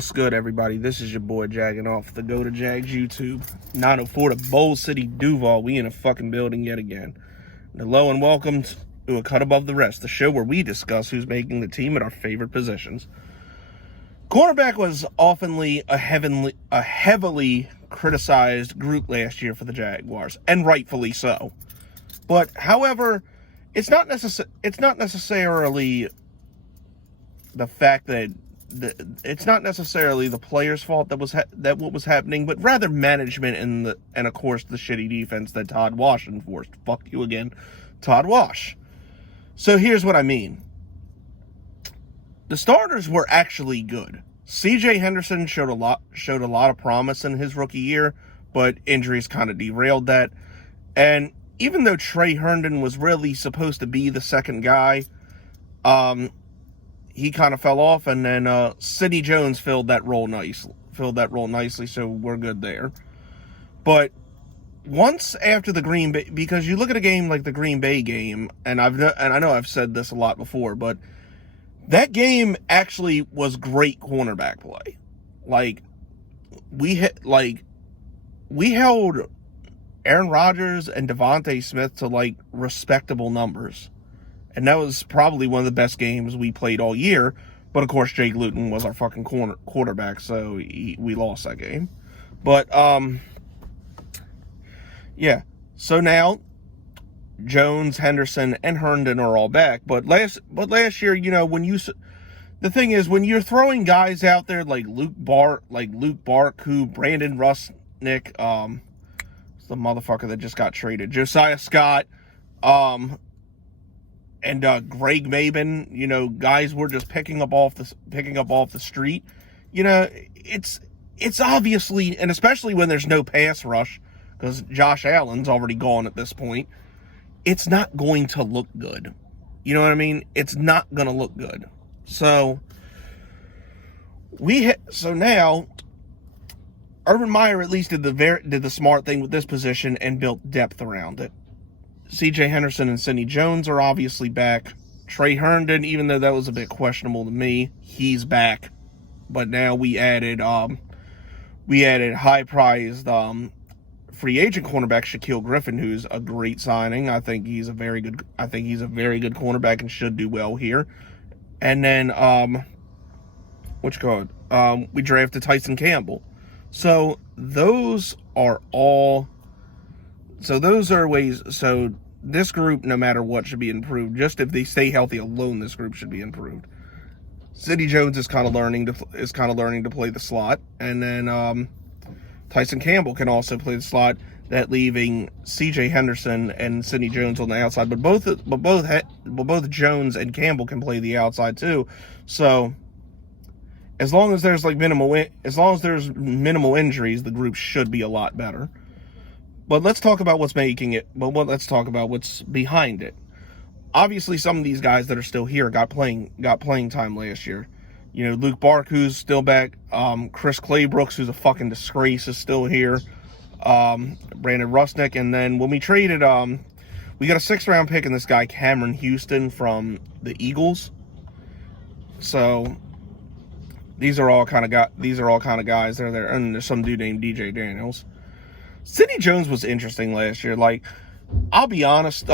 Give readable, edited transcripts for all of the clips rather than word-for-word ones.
What's good, everybody? This is your boy Jagging off the Go to Jags YouTube. 904 to Bowl City, Duval. We in a fucking building yet again. Hello and welcome to A Cut Above the Rest, the show where we discuss who's making the team at our favorite positions. Cornerback was oftenly a heavily criticized group last year for the Jaguars, and rightfully so. But, however, it's not necessarily the fact that it's not necessarily the players' fault that what was happening, but rather management and of course the shitty defense that Todd Wash enforced. Fuck you again, Todd Wash. So here's what I mean. The starters were actually good. C.J. Henderson showed a lot of promise in his rookie year, but injuries kind of derailed that. And even though Trey Herndon was really supposed to be the second guy, he kind of fell off, and then Sidney Jones filled that role nicely, so we're good there. But once after the Green Bay, because you look at a game like the Green Bay game, and I know I've said this a lot before, but that game actually was great cornerback play. We held Aaron Rodgers and Devontae Smith to respectable numbers. And that was probably one of the best games we played all year. But, of course, Jake Luton was our fucking quarterback, so we lost that game. But, yeah. So now, Jones, Henderson, and Herndon are all back. But last year, the thing is, when you're throwing guys out there like Luke Barku, Brandon Rusnick, the motherfucker that just got traded, Josiah Scott, and Greg Maben, guys were just picking up off the street. It's obviously, and especially when there's no pass rush, because Josh Allen's already gone at this point, it's not going to look good. You know what I mean? It's not going to look good. So now Urban Meyer at least did the smart thing with this position and built depth around it. C.J. Henderson and Sidney Jones are obviously back. Trey Herndon, even though that was a bit questionable to me, he's back. But now we added high-priced free agent cornerback Shaquille Griffin, who's a great signing. I think he's a very good cornerback and should do well here. And then we drafted Tyson Campbell. So those are ways. So this group, no matter what, should be improved. Just if they stay healthy alone, this group should be improved. Sidney Jones is kind of learning to play the slot, and then Tyson Campbell can also play the slot. That leaving C.J. Henderson and Sidney Jones on the outside, but both Jones and Campbell can play the outside too. So as long as there's minimal injuries, the group should be a lot better. But let's talk about what's making it. Let's talk about what's behind it. Obviously, some of these guys that are still here got playing time last year. Luke Bark, who's still back. Chris Claybrooks, who's a fucking disgrace, is still here. Brandon Rusnick, and then when we traded, we got a 6th-round pick in this guy Cameron Houston from the Eagles. So these are all kind of guys that are there, and there's some dude named DJ Daniels. Sidney Jones was interesting last year. I'll be honest,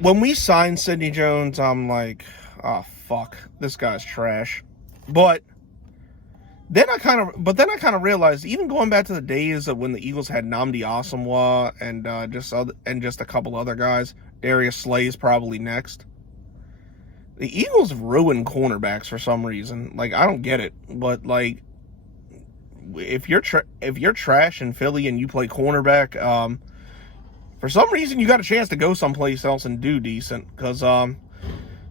when we signed Sidney Jones, I'm like, oh, fuck, this guy's trash. But then I kind of realized, even going back to the days of when the Eagles had Nnamdi Asomugha and just a couple other guys, Darius Slay is probably next. The Eagles ruin cornerbacks for some reason. I don't get it, but if you're trash in Philly and you play cornerback, for some reason you got a chance to go someplace else and do decent. Because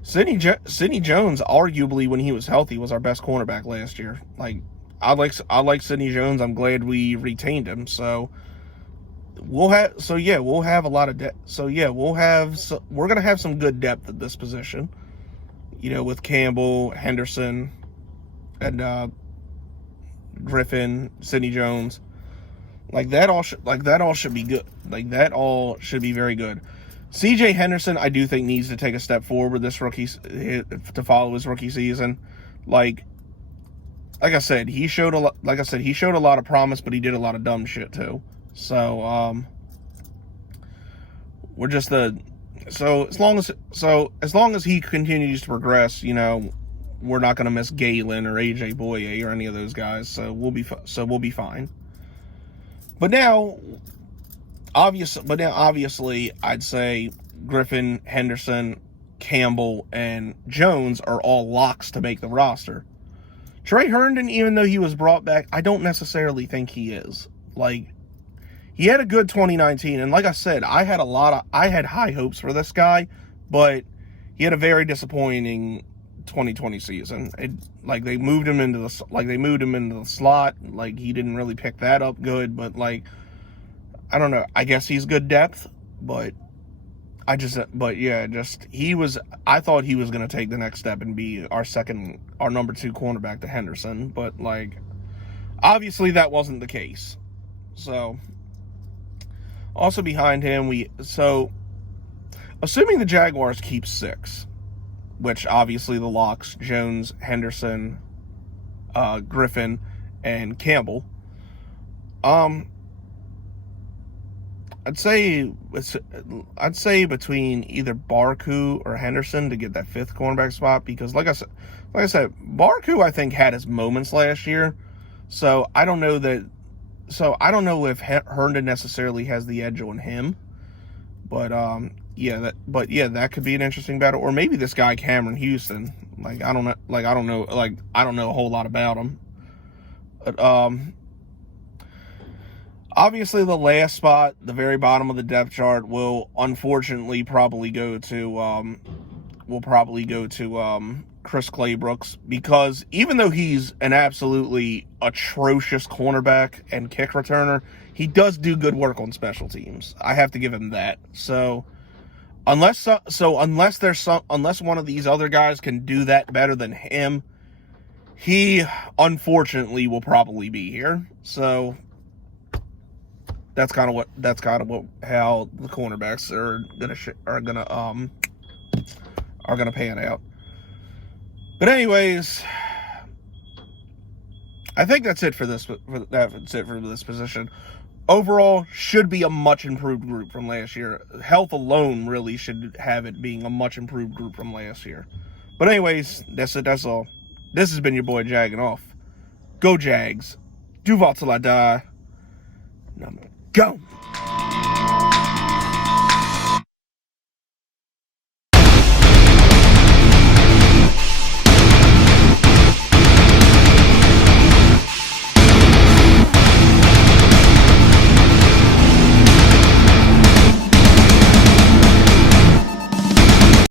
Sidney Jones, arguably when he was healthy, was our best cornerback last year. I like Sidney Jones. I'm glad we retained him. So we're gonna have some good depth at this position. With Campbell, Henderson, and Griffin, Sidney Jones, that all should be good. That all should be very good. C.J. Henderson, I do think, needs to take a step forward to follow his rookie season. like I said, he showed a lot. Like I said, he showed a lot of promise, but he did a lot of dumb shit too. So we're just as long as he continues to progress, you know, we're not going to miss Galen or AJ Boye or any of those guys. So we'll be fine. But now, obviously, I'd say Griffin, Henderson, Campbell, and Jones are all locks to make the roster. Trey Herndon, even though he was brought back, I don't necessarily think he is. Like, he had a good 2019, and like I said, I had high hopes for this guy, but he had a very disappointing 2020 season. They moved him into the slot. Like, he didn't really pick that up good, but like, I don't know. I guess he's good depth, but I thought he was going to take the next step and be our number 2 cornerback to Henderson, but like, obviously that wasn't the case. So, also behind him, assuming the Jaguars keep 6, which obviously the locks, Jones, Henderson, Griffin, and Campbell, I'd say between either Barku or Henderson to get that 5th cornerback spot, because like I said, Barku I think had his moments last year, so I don't know if Herndon necessarily has the edge on him, but that could be an interesting battle, or maybe this guy Cameron Houston. I don't know a whole lot about him, but obviously, the last spot, the very bottom of the depth chart, will unfortunately probably go to Chris Claybrooks, because even though he's an absolutely atrocious cornerback and kick returner, he does do good work on special teams. I have to give him that. So unless one of these other guys can do that better than him, he unfortunately will probably be here. So that's kind of how the cornerbacks are gonna pan out. But anyways, I think that's it for this position. Overall, should be a much improved group from last year. Health alone really should have it being a much improved group from last year. But anyways, that's it. That's all. This has been your boy Jagging Off. Go Jags. Duval till I die. Go.